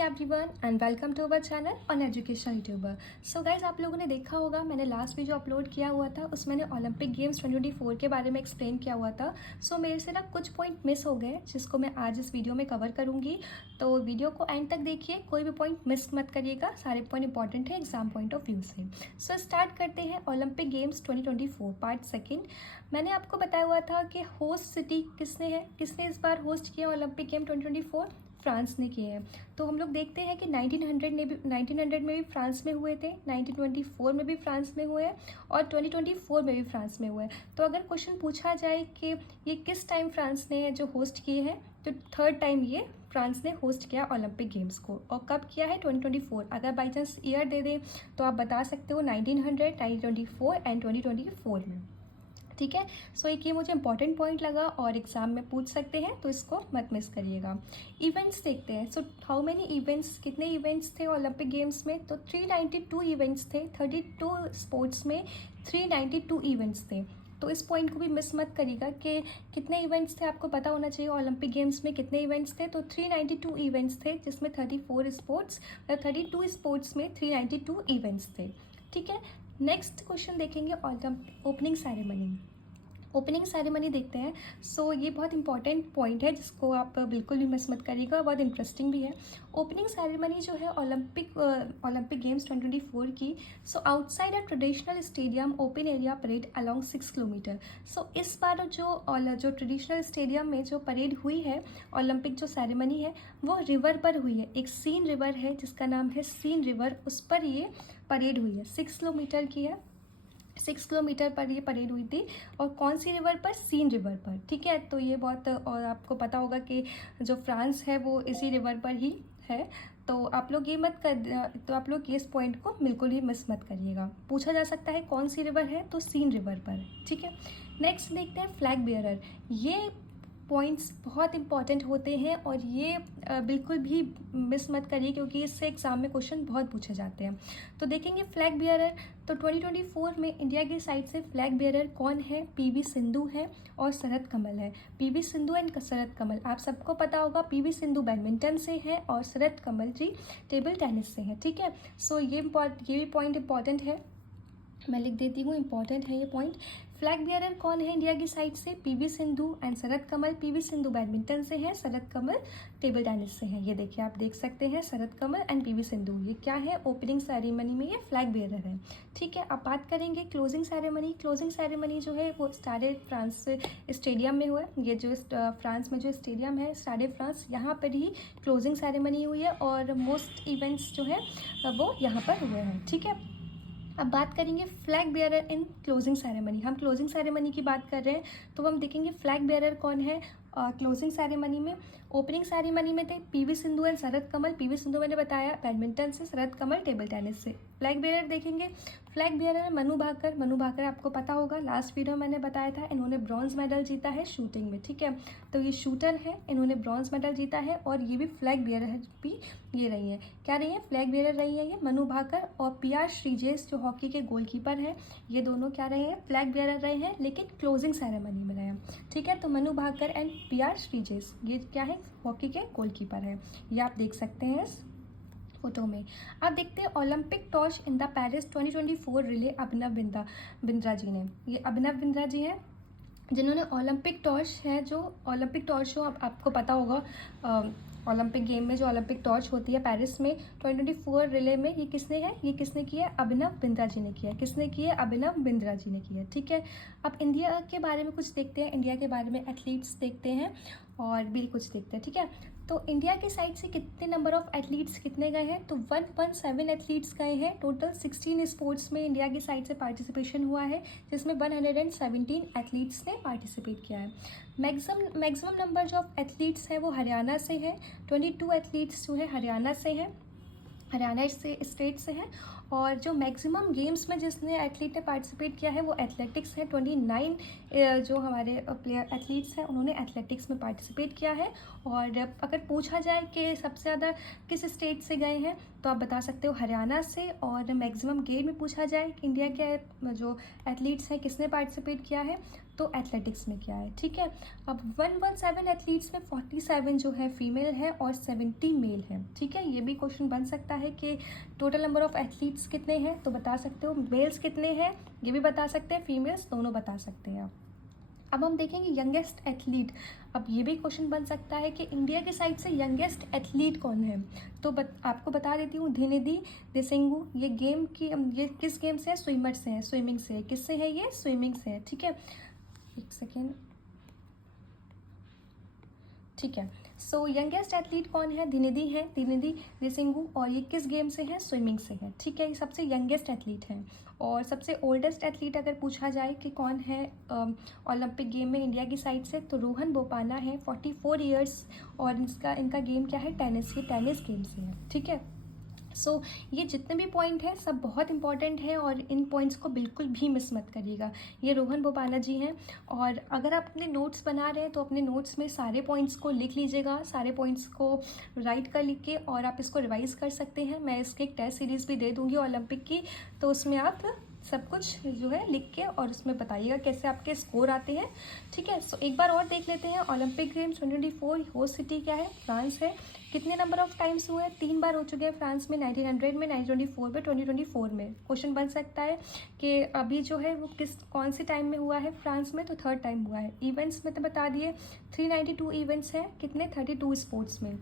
Morning everyone and welcome to our channel on education youtuber. So guys, आप लोगों ने देखा होगा मैंने लास्ट वीडियो अपलोड किया हुआ था, उसमें मैंने ओलंपिक गेम्स 2024 के बारे में एक्सप्लेन किया हुआ था। सो मेरे से ना कुछ पॉइंट मिस हो गए जिसको मैं आज इस वीडियो में कवर करूंगी। तो वीडियो को एंड तक देखिए, कोई भी पॉइंट मिस मत करिएगा, सारे पॉइंट इंपॉर्टेंट है एग्जाम पॉइंट ऑफ व्यू से। सो स्टार्ट करते हैं ओलंपिक गेम्स 2024 पार्ट सेकेंड। मैंने आपको बताया हुआ था कि होस्ट सिटी किसने है, किसने इस बार होस्ट किया ओलंपिक गेम 2024, फ्रांस ने किए हैं। तो हम लोग देखते हैं कि 1900 में भी फ्रांस में हुए थे, 1924 में भी फ्रांस में हुए हैं और 2024 में भी फ्रांस में हुए हैं। तो अगर क्वेश्चन पूछा जाए कि ये किस टाइम फ्रांस ने जो होस्ट किए हैं, तो थर्ड टाइम ये फ्रांस ने होस्ट किया ओलंपिक गेम्स को। और कब किया है? 2024। अगर बाई चांस ईयर दे दें तो आप बता सकते हो 1900, 1924 एंड 2024 में। ठीक है। सो एक ये मुझे इंपॉर्टेंट पॉइंट लगा और एग्जाम में पूछ सकते हैं, तो इसको मत मिस करिएगा। इवेंट्स देखते हैं। सो हाउ मेनी इवेंट्स, कितने इवेंट्स थे ओलंपिक गेम्स में? तो 392 इवेंट्स थे। 32 स्पोर्ट्स में 392 इवेंट्स थे। तो इस पॉइंट को भी मिस मत करिएगा कि कितने इवेंट्स थे, आपको पता होना चाहिए ओलंपिक गेम्स में कितने इवेंट्स थे। तो 392 इवेंट्स थे, जिसमें 34 स्पोर्ट्स, 32 स्पोर्ट्स में 392 इवेंट्स थे। ठीक है। नेक्स्ट क्वेश्चन देखेंगे ओपनिंग सेरेमनी। ओपनिंग सेरेमनी देखते हैं। सो ये बहुत इंपॉर्टेंट पॉइंट है जिसको आप बिल्कुल भी मिस मत करिएगा, बहुत इंटरेस्टिंग भी है। ओपनिंग सेरेमनी जो है ओलंपिक गेम्स 2024 की, so outside a traditional stadium open area parade along 6 किलोमीटर। सो इस बार जो ट्रेडिशनल स्टेडियम में जो परेड हुई है, ओलंपिक जो सेरेमनी है, वो रिवर पर हुई है। एक सीन रिवर है जिसका नाम है सीन रिवर, उस पर ये परेड हुई है। 6 किलोमीटर की है, 6 किलोमीटर पर ये परेड हुई थी। और कौन सी रिवर पर? सीन रिवर पर। ठीक है। तो ये बहुत, और आपको पता होगा कि जो फ्रांस है वो इसी रिवर पर ही है। तो आप लोग इस पॉइंट को बिल्कुल ही मिस मत करिएगा। पूछा जा सकता है कौन सी रिवर है, तो सीन रिवर पर। ठीक है। नेक्स्ट देखते हैं फ्लैग बियरर। ये पॉइंट्स बहुत इंपॉर्टेंट होते हैं और ये बिल्कुल भी मिस मत करिए, क्योंकि इससे एग्जाम में क्वेश्चन बहुत पूछे जाते हैं। तो देखेंगे फ्लैग बियरर। तो 2024 में इंडिया की साइड से फ्लैग बियरर कौन है? पीवी सिंधु है और शरद कमल है। पीवी सिंधु एंड शरद कमल, आप सबको पता होगा पीवी सिंधु बैडमिंटन से है और शरद कमल जी टेबल टेनिस से है। ठीक है। सो ये भी पॉइंट इंपॉर्टेंट है, मैं लिख देती हूँ, इंपॉर्टेंट है ये पॉइंट। फ्लैग बियरर कौन है इंडिया की साइड से? PV Sindhu and Sharad Kamal. PV Sindhu badminton से है, शरद कमल टेबल टेनिस से है। ये देखिए, आप देख सकते हैं शरद कमल एंड पीवी सिंधु, ये क्या है? ओपनिंग सेरेमनी में ये फ्लैग बियरर है। ठीक है। अब बात करेंगे क्लोजिंग सेरेमनी। क्लोजिंग सेरेमनी जो है वो स्टाडे फ्रांस स्टेडियम में हुआ है। ये जो फ्रांस में जो स्टेडियम है स्टाडे फ्रांस, यहाँ पर ही क्लोजिंग सेरेमनी हुई है और मोस्ट इवेंट्स जो है वो यहाँ पर हुए हैं। ठीक है। अब बात करेंगे फ्लैग बेयरर इन क्लोजिंग सेरेमनी। हम क्लोजिंग सेरेमनी की बात कर रहे हैं, तो हम देखेंगे फ्लैग बेयरर कौन है क्लोजिंग सेरेमनी में। ओपनिंग सेरेमनी में थे PV Sindhu and Sharad Kamal. PV Sindhu मैंने बताया बैडमिंटन से, शरद कमल टेबल टेनिस से। फ्लैग बेयरर देखेंगे, फ्लैग बेयरर मनु भाकर। मनु भाकर आपको पता होगा, लास्ट वीडियो मैंने बताया था, इन्होंने ब्रॉन्ज मेडल जीता है शूटिंग में। ठीक है। तो ये शूटर है, इन्होंने ब्रॉन्ज मेडल जीता है और ये भी फ्लैग बेयरर भी ये रही है। क्या रही है? फ्लैग बेयरर रही है ये मनु भाकर। और पीआर श्रीजेश जो हॉकी के गोलकीपर हैं, ये दोनों क्या रहे हैं? फ्लैग बेयरर रहे हैं, लेकिन क्लोजिंग सेरेमनी में रहे हैं। ठीक है। तो मनु भाकर एंड पीआर श्रीजेश ये क्या है? हॉकी के गोलकीपर है। ये आप देख सकते हैं इस फोटो में। अब देखते हैं Olympic torch in the Paris 2024 relay Abhinav Bindra ji ने। ये अभिनव बिंद्रा जी हैं जिन्होंने ओलंपिक टॉर्च है, जो ओलंपिक टॉर्च जो आपको पता होगा ओलंपिक गेम में जो ओलंपिक टॉर्च होती है पेरिस में 2024 रिले में, ये किसने की है? अभिनव बिंद्रा जी ने किया है। किसने की है? अभिनव बिंद्रा जी ने की है। ठीक है। अब इंडिया के बारे में कुछ देखते हैं, इंडिया के बारे में एथलीट्स देखते हैं और भी कुछ देखते हैं। ठीक है। तो इंडिया की साइड से कितने नंबर ऑफ एथलीट्स कितने गए हैं? तो 117 एथलीट्स गए हैं। टोटल 16 स्पोर्ट्स में इंडिया की साइड से पार्टिसिपेशन हुआ है, जिसमें 117 एथलीट्स ने पार्टिसिपेट किया है। मैक्सिमम नंबर जो ऑफ एथलीट्स हैं वो हरियाणा से है। 22 एथलीट्स जो है हरियाणा से हैं, हरियाणा से स्टेट से हैं। और जो मैक्सिमम गेम्स में जिसने एथलीट ने पार्टिसिपेट किया है वो एथलेटिक्स है। 29 जो हमारे प्लेयर एथलीट्स हैं उन्होंने एथलेटिक्स में पार्टिसिपेट किया है। और अगर पूछा जाए कि सबसे ज़्यादा किस स्टेट से गए हैं तो आप बता सकते हो हरियाणा से। और मैक्सिमम गेम में पूछा जाए कि इंडिया के जो एथलीट्स हैं किसने पार्टिसिपेट किया है तो एथलेटिक्स में किया है। ठीक है, अब 117 एथलीट्स में 47 जो है फीमेल है और 70 मेल है। ठीक है, ये भी क्वेश्चन बन सकता है कि टोटल नंबर ऑफ एथलीट्स कितने हैं तो बता सकते हो। मेल्स कितने हैं ये भी बता सकते हैं, फीमेल्स दोनों बता सकते हैं आप। अब हम देखेंगे यंगेस्ट एथलीट। अब ये भी क्वेश्चन बन सकता है कि इंडिया के साइड से यंगेस्ट एथलीट कौन है। तो आपको बता देती हूँ, धिनिधि दिसेंगु। ये किस गेम से है? स्विमर से है, स्विमिंग से है। किससे है ये? स्विमिंग से है। ठीक है, एक सेकेंड। ठीक है, सो यंगेस्ट एथलीट कौन है? धिनिधि है, धिनिधि दिसेंगु। और ये किस गेम से है? स्विमिंग से है। ठीक है, ये सबसे यंगेस्ट एथलीट है। और सबसे ओल्डेस्ट एथलीट अगर पूछा जाए कि कौन है ओलंपिक गेम में इंडिया की साइड से तो रोहन बोपाना है, 44 ईयर्स। और इनका गेम क्या है? टेनिस। ये टेनिस गेम से है। ठीक है, सो ये जितने भी पॉइंट हैं सब बहुत इंपॉर्टेंट हैं और इन पॉइंट्स को बिल्कुल भी मिस मत करिएगा। ये रोहन बोपाना जी हैं। और अगर आप अपने नोट्स बना रहे हैं तो अपने नोट्स में सारे पॉइंट्स को लिख लीजिएगा, सारे पॉइंट्स को राइट कर लिख के, और आप इसको रिवाइज कर सकते हैं। मैं इसकी एक टेस्ट सीरीज़ भी दे दूँगी ओलंपिक की, तो उसमें आप सब कुछ जो है लिख के और उसमें बताइएगा कैसे आपके स्कोर आते हैं। ठीक है, सो एक बार और देख लेते हैं ओलंपिक गेम्स 2024 होस्ट सिटी क्या है? फ्रांस है। कितने नंबर ऑफ टाइम्स हुए हैं? 3 बार हो चुके हैं फ्रांस में, 1900 में, 1924 में, 2024 में। क्वेश्चन बन सकता है कि अभी जो है वो कौन से टाइम में हुआ है फ्रांस में, तो 3rd टाइम हुआ है। इवेंट्स में तो बता दिए 392 इवेंट्स हैं, कितने? 32 स्पोर्ट्स में।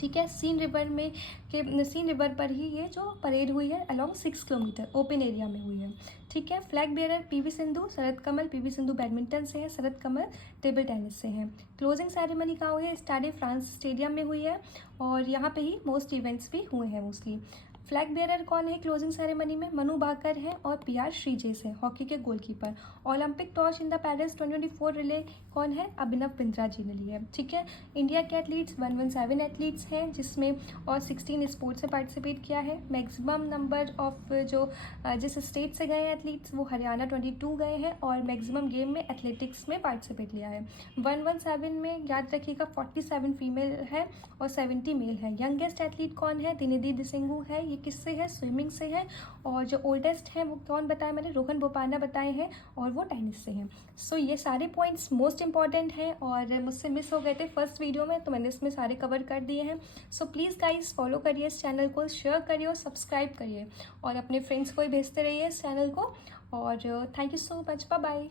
ठीक है, सीन रिवर पर ही ये जो परेड हुई है अलॉन्ग 6 किलोमीटर ओपन एरिया में हुई है। ठीक है, फ्लैग बेयरर पीवी सिंधु, शरद कमल। पीवी सिंधु बैडमिंटन से है, शरद कमल टेबल टेनिस से है। क्लोजिंग सेरेमनी कहाँ हुई है? स्टाडे फ्रांस स्टेडियम में हुई है। और यहाँ पे ही मोस्ट इवेंट्स भी हुए हैं मोस्टली। फ्लैग बेयरर कौन है क्लोजिंग सेरेमनी में? मनु भाकर है और पीआर श्रीजेस है, हॉकी के goalkeeper. Olympic torch in the Paris 2024 relay कौन है? अभिनव बिंद्रा जी ने ली है। ठीक है, इंडिया के एथलीट्स 117 एथलीट्स हैं जिसमें और 16 स्पोर्ट्स में पार्टिसिपेट किया है। मैक्सिमम नंबर ऑफ जो जिस स्टेट से गए हैं एथलीट्स वो हरियाणा 22 गए हैं। और मैक्सिमम गेम में एथलेटिक्स में पार्टिसिपेट लिया है। 117 में याद रखिएगा 47 फीमेल है और 70 मेल है। यंगेस्ट एथलीट कौन है? धिनिधि दिसेंगु है। ये किससे है? स्विमिंग से है। और जो ओल्डेस्ट है वो कौन बताया मैंने? रोहन बोपाना बताए हैं और वो टेनिस से हैं। सो ये सारे पॉइंट्स मोस्ट इंपॉर्टेंट हैं और मुझसे मिस हो गए थे फर्स्ट वीडियो में, तो मैंने इसमें सारे कवर कर दिए हैं। सो प्लीज़ गाइस फॉलो करिए इस चैनल को, शेयर करिए और सब्सक्राइब करिए और अपने फ्रेंड्स को भी भेजते रहिए इस चैनल को। और thank you so much, bye bye.